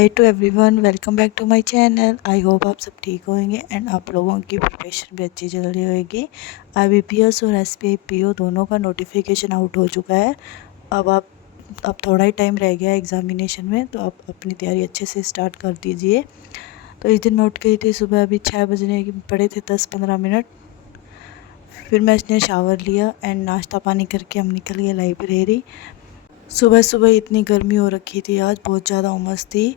Hi to everyone, welcome back to my channel. I hope आप सब ठीक होंगे एंड आप लोगों की प्रिपरेशन भी अच्छी चल रही होगी। IBPS और SBI PO दोनों का नोटिफिकेशन आउट हो चुका है। अब थोड़ा ही टाइम रह गया है एग्ज़ामिनेशन में, तो आप अपनी तैयारी अच्छे से स्टार्ट कर दीजिए। तो इस दिन मैं उठ गई थी सुबह, अभी 6 बजने पड़े थे 10-15 मिनट। फिर मैंने शावर लिया एंड नाश्ता पानी करके हम निकल गए लाइब्रेरी। सुबह सुबह इतनी गर्मी हो रखी थी, आज बहुत ज़्यादा उमस थी।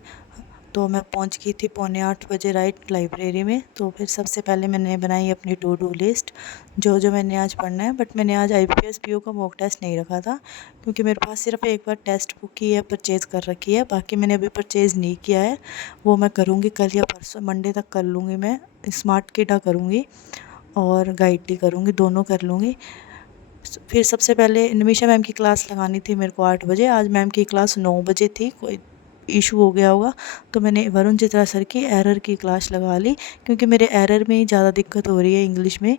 तो मैं पहुंच गई थी 7:45 राइट लाइब्रेरी में। तो फिर सबसे पहले मैंने बनाई अपनी टू डू लिस्ट, जो जो मैंने आज पढ़ना है। बट मैंने आज IBPS PO का मॉक टेस्ट नहीं रखा था, क्योंकि मेरे पास सिर्फ एक बार टेक्स्ट बुक ही है परचेज़ कर रखी है। बाकी मैंने अभी परचेज़ नहीं किया है, वो मैं करूँगी कल या परसों, मंडे तक कर लूँगी। मैं स्मार्ट किडा करूँगी और गाइडली करूँगी, दोनों कर लूँगी। फिर सबसे पहले निमिषा मैम की क्लास लगानी थी मेरे को 8 बजे। आज मैम की क्लास 9 बजे थी, कोई इशू हो गया होगा, तो मैंने वरुण चित्रा सर की एरर की क्लास लगा ली, क्योंकि मेरे एरर में ही ज़्यादा दिक्कत हो रही है इंग्लिश में।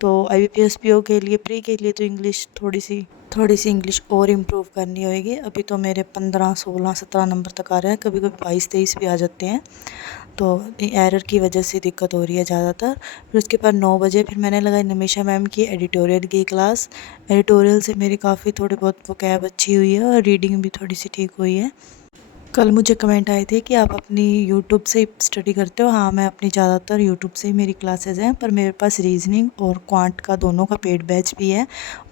तो IBPS PO के लिए, प्री के लिए तो इंग्लिश थोड़ी सी इंग्लिश और इम्प्रूव करनी होगी। अभी तो मेरे 15, 16, 17 नंबर तक आ रहे हैं, कभी कभी 22, 23 भी आ जाते हैं। तो एरर की वजह से दिक्कत हो रही है ज़्यादातर। फिर उसके बाद 9 बजे फिर मैंने लगाई निमिषा मैम की एडिटोरियल की क्लास। एडिटोरियल से मेरी काफ़ी थोड़ी बहुत वोकैब अच्छी हुई है और रीडिंग भी थोड़ी सी ठीक हुई है। कल मुझे कमेंट आए थे कि आप अपनी यूट्यूब से ही स्टडी करते हो। हाँ, मैं अपनी ज़्यादातर यूट्यूब से ही मेरी क्लासेस हैं, पर मेरे पास रीजनिंग और क्वांट का दोनों का पेड बैच भी है।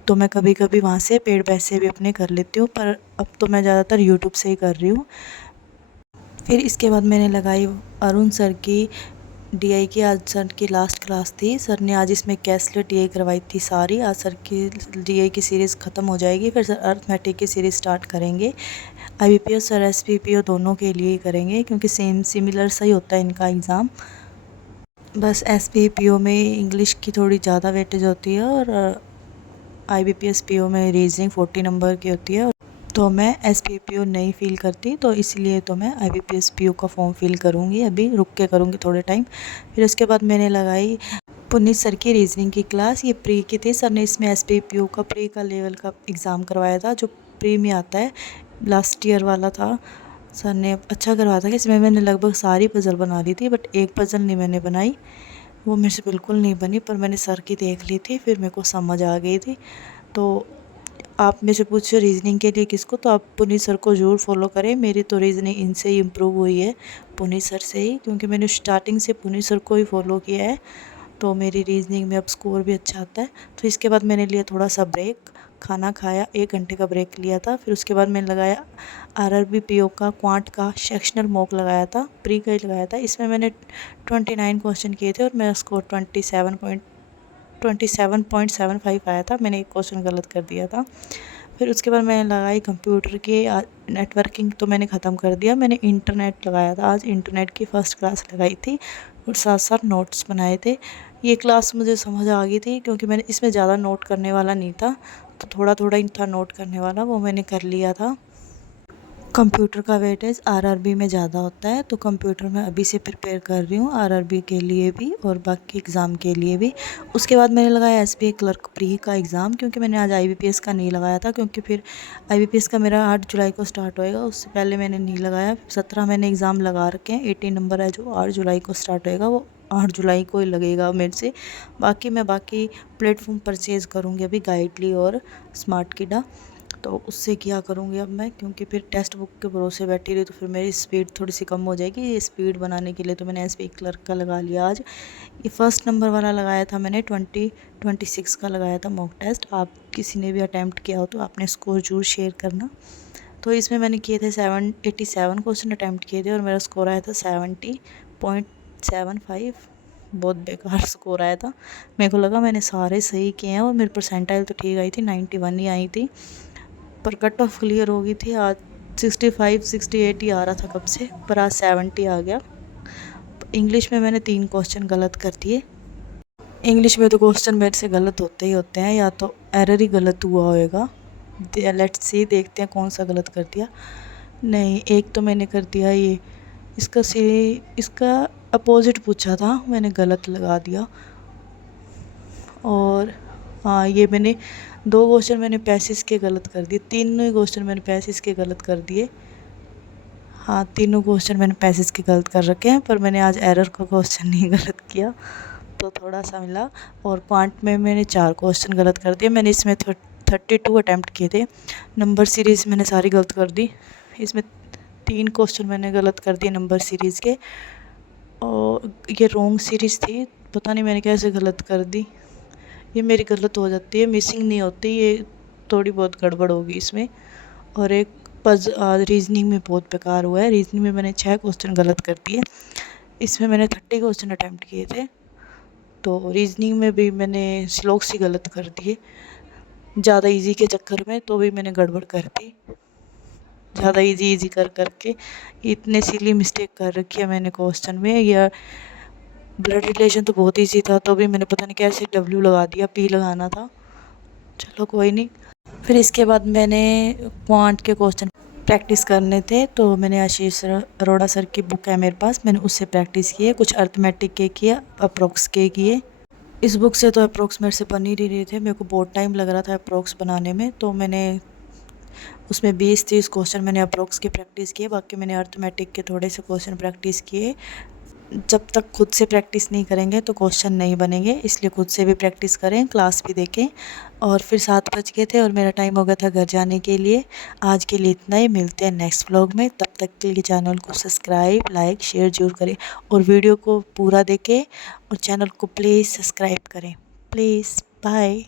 तो मैं कभी कभी वहाँ से पेड बैच से भी अपने कर लेती हूँ, पर अब तो मैं ज़्यादातर यूट्यूब से ही कर रही हूँ। फिर इसके बाद मैंने लगाई अरुण सर की DI की। आज सर की लास्ट क्लास थी। सर ने आज इसमें कैसलेट DI करवाई थी सारी। आज सर की DI की सीरीज़ ख़त्म हो जाएगी, फिर सर अर्थमेटिक की सीरीज़ स्टार्ट करेंगे। IBPS और SBI PO दोनों के लिए ही करेंगे, क्योंकि सेम सिमिलर सा ही होता है इनका एग्ज़ाम। बस SBI PO में इंग्लिश की थोड़ी ज़्यादा वेटेज होती है और IBPS PO में रीजनिंग 40 नंबर की होती है। तो मैं SBI PO नहीं फ़िल करती, तो इसलिए तो मैं IBPS PO का फॉर्म फिल करूँगी, अभी रुक के करूँगी थोड़े टाइम। फिर उसके बाद मैंने लगाई पुनीत सर की रीजनिंग की क्लास। ये प्री की थी। सर ने इसमें SBI PO का प्री का लेवल का एग्ज़ाम करवाया था, जो प्री में आता है, लास्ट ईयर वाला था। सर ने अच्छा करवाया था कि इसमें मैंने लगभग सारी पज़ल बना ली थी, बट एक पज़ल नहीं मैंने बनाई, वो मेरे से बिल्कुल नहीं बनी। पर मैंने सर की देख ली थी, फिर मेरे को समझ आ गई थी। तो आप मेरे से पूछो रीजनिंग के लिए किसको, तो आप पुनीत सर को ज़रूर फॉलो करें। मेरी तो रीजनिंग इनसे ही इम्प्रूव हुई है, पुनीत सर से ही, क्योंकि मैंने स्टार्टिंग से पुनीत सर को ही फॉलो किया है। तो मेरी रीजनिंग में अब स्कोर भी अच्छा आता है। तो इसके बाद मैंने लिया थोड़ा सा ब्रेक, खाना खाया, 1 घंटे का ब्रेक लिया था। फिर उसके बाद मैंने लगाया RRB PO का क्वांट का सेक्शनल मॉक लगाया था, प्री का ही लगाया था। इसमें मैंने 29 क्वेश्चन किए थे और मेरा स्कोर 27.75 आया था। मैंने एक क्वेश्चन गलत कर दिया था। फिर उसके बाद मैंने लगाई कंप्यूटर की नेटवर्किंग, तो मैंने ख़त्म कर दिया। मैंने इंटरनेट लगाया था, आज इंटरनेट की फ़र्स्ट क्लास लगाई थी और साथ साथ नोट्स बनाए थे। ये क्लास मुझे समझ आ गई थी, क्योंकि मैंने इसमें ज़्यादा नोट करने वाला नहीं था, तो थोड़ा थोड़ा ही था नोट करने वाला, वो मैंने कर लिया था। कंप्यूटर का वेटेज RRB में ज़्यादा होता है, तो कंप्यूटर मैं अभी से प्रिपेयर कर रही हूँ, RRB के लिए भी और बाकी एग्ज़ाम के लिए भी। उसके बाद मैंने लगाया SBI क्लर्क प्री का एग्ज़ाम, क्योंकि मैंने आज IBPS का नहीं लगाया था, क्योंकि फिर IBPS का मेरा 8 जुलाई को स्टार्ट होएगा, उससे पहले मैंने नहीं लगाया। 17 मैंने एग्ज़ाम लगा रखे हैं, 18 नंबर है जो 8 जुलाई को स्टार्ट होएगा, वो 8 जुलाई को ही लगेगा मेरे से। बाकी मैं बाकी प्लेटफॉर्म परचेज़ करूँगी अभी, गाइडली और स्मार्ट किडा। तो उससे क्या करूँगी अब मैं, क्योंकि फिर टेक्स्ट बुक के भरोसे बैठी रही तो फिर मेरी स्पीड थोड़ी सी कम हो जाएगी। ये स्पीड बनाने के लिए तो मैंने SBI क्लर्क का लगा लिया आज। ये फर्स्ट नंबर वाला लगाया था मैंने, 2026 का लगाया था मॉक टेस्ट। आप किसी ने भी अटैम्प्ट किया हो तो आपने स्कोर जरूर शेयर करना। तो इसमें मैंने किए थे 87 क्वेश्चन अटैम्प्ट किए थे और मेरा स्कोर आया था 70.75। बहुत बेकार स्कोर आया था। मेरे को लगा मैंने सारे सही किए हैं और मेरी परसेंटाइल तो ठीक आई थी, 91 ही आई थी, पर कट ऑफ क्लियर हो गई थी। आज 65 68 ही आ रहा था कब से, पर आज 70 आ गया। इंग्लिश में मैंने 3 क्वेश्चन गलत कर दिए। इंग्लिश में तो क्वेश्चन मेरे से गलत होते ही होते हैं, या तो एरर ही गलत हुआ होएगा। लेट्स सी, देखते हैं कौन सा गलत कर दिया। नहीं, एक तो मैंने कर दिया ये, इसका अपोजिट पूछा था, मैंने गलत लगा दिया। और हाँ, ये मैंने 2 क्वेश्चन मैंने पैसेज के गलत कर दिए, 3 क्वेश्चन मैंने पैसेज के गलत कर दिए। हाँ, तीनों क्वेश्चन मैंने पैसेज के गलत कर रखे हैं, पर मैंने आज एरर का क्वेश्चन नहीं गलत किया, तो थोड़ा सा मिला। और क्वांट में मैंने 4 क्वेश्चन गलत कर दिए। मैंने इसमें 32 अटैम्प्ट किए थे। नंबर सीरीज़ मैंने सारी गलत कर दी। इसमें 3 क्वेश्चन मैंने गलत कर दिए नंबर सीरीज़ के, और ये रॉन्ग सीरीज़ थी, पता नहीं मैंने कैसे गलत कर दी। ये मेरी गलत हो जाती है, मिसिंग नहीं होती, ये थोड़ी बहुत गड़बड़ होगी इसमें। और एक रीजनिंग में बहुत बेकार हुआ है। रीजनिंग में मैंने 6 क्वेश्चन गलत कर दिए। इसमें मैंने 30 क्वेश्चन अटैम्प्ट किए थे, तो रीजनिंग में भी मैंने श्लोक्स ही गलत कर दिए ज़्यादा इजी के चक्कर में, तो भी मैंने गड़बड़ कर दी। ज़्यादा इजी कर करके इतने सिली मिस्टेक कर रखी है मैंने क्वेश्चन में। या ब्लड रिलेशन तो बहुत इजी था, तो भी मैंने पता नहीं कैसे डब्ल्यू लगा दिया, पी लगाना था। चलो कोई नहीं। फिर इसके बाद मैंने क्वांट के क्वेश्चन प्रैक्टिस करने थे, तो मैंने आशीष अरोड़ा सर की बुक है मेरे पास, मैंने उससे प्रैक्टिस किए। कुछ अर्थमेटिक के किए, अप्रोक्स के किए। इस बुक से तो अप्रोक्स मेरे से बन ही नहीं रहे थे, मेरे को बहुत टाइम लग रहा था अप्रोक्स बनाने में, तो मैंने उसमें 20-30 क्वेश्चन मैंने अप्रोक्स की प्रैक्टिस किए। बाकी मैंने अर्थमेटिक के थोड़े से क्वेश्चन प्रैक्टिस किए। जब तक खुद से प्रैक्टिस नहीं करेंगे तो क्वेश्चन नहीं बनेंगे, इसलिए खुद से भी प्रैक्टिस करें, क्लास भी देखें। और फिर 7 बज गए थे और मेरा टाइम हो गया था घर जाने के लिए। आज के लिए इतना ही, मिलते हैं नेक्स्ट व्लॉग में। तब तक के लिए चैनल को सब्सक्राइब, लाइक, शेयर जरूर करें, और वीडियो को पूरा देखें, और चैनल को प्लीज़ सब्सक्राइब करें। Please, bye.